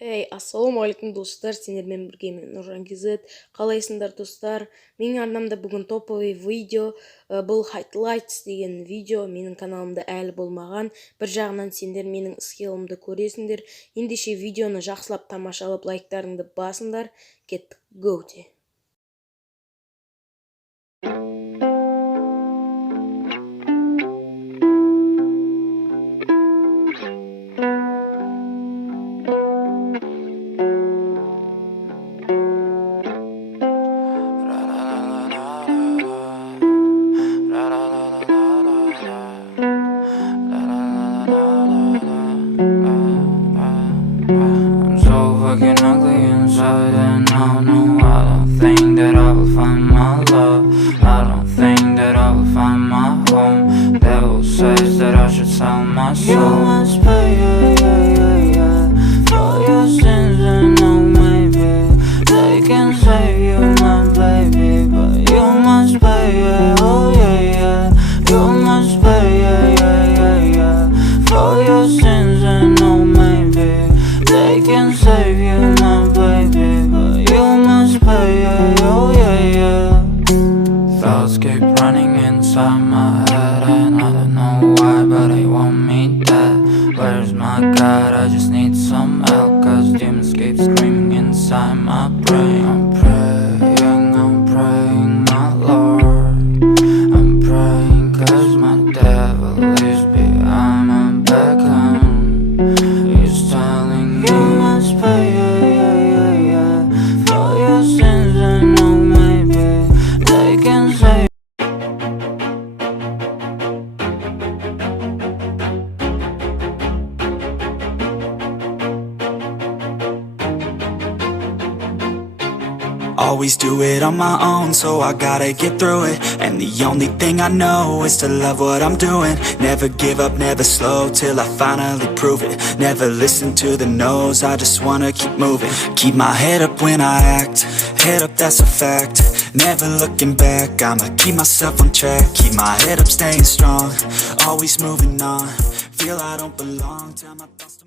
Ассалаумағалейкум достар, сендермен біргемін Нұржан Кезет. Қалайсыңдар достар? Менің арнамда бүгін топовый видео, бұл highlights деген видео. Менің каналымда әлі болмаған. Бір жағынан сендер менің іс-қимылымды көресіңдер. Ендеше видеоны жақсылап тамашалап лайктарыңды басыңдар. Кеттік, go де. Fucking ugly inside, and I don't think that I will find my love. I don't think that I will find my home. Devil says that I should sell my soul. You must pay, for your sins, and no, maybe they can save you, my baby, but you must pay, oh yeah. You must pay, for your sins, and no, maybe they can save you, my baby, but you must pay, oh yeah. Thoughts keep running inside my head, and I don't know why, but they want me dead. Where's my God? I just need some help, cause demons keep screaming inside my brain. I'm praying, my Lord. I'm praying cause my devil is behind my back home. He's telling you must pay, for your sins, and no, maybe they can say. Always do it on my own, so I gotta get through it. And the only thing I know is to love what I'm doing. Never give up, never slow, till I finally prove it. Never listen to the no's, I just wanna keep moving. Keep my head up when I act, head up, that's a fact. Never looking back, I'ma keep myself on track. Keep my head up, staying strong, always moving on. Feel I don't belong, tell my thoughts to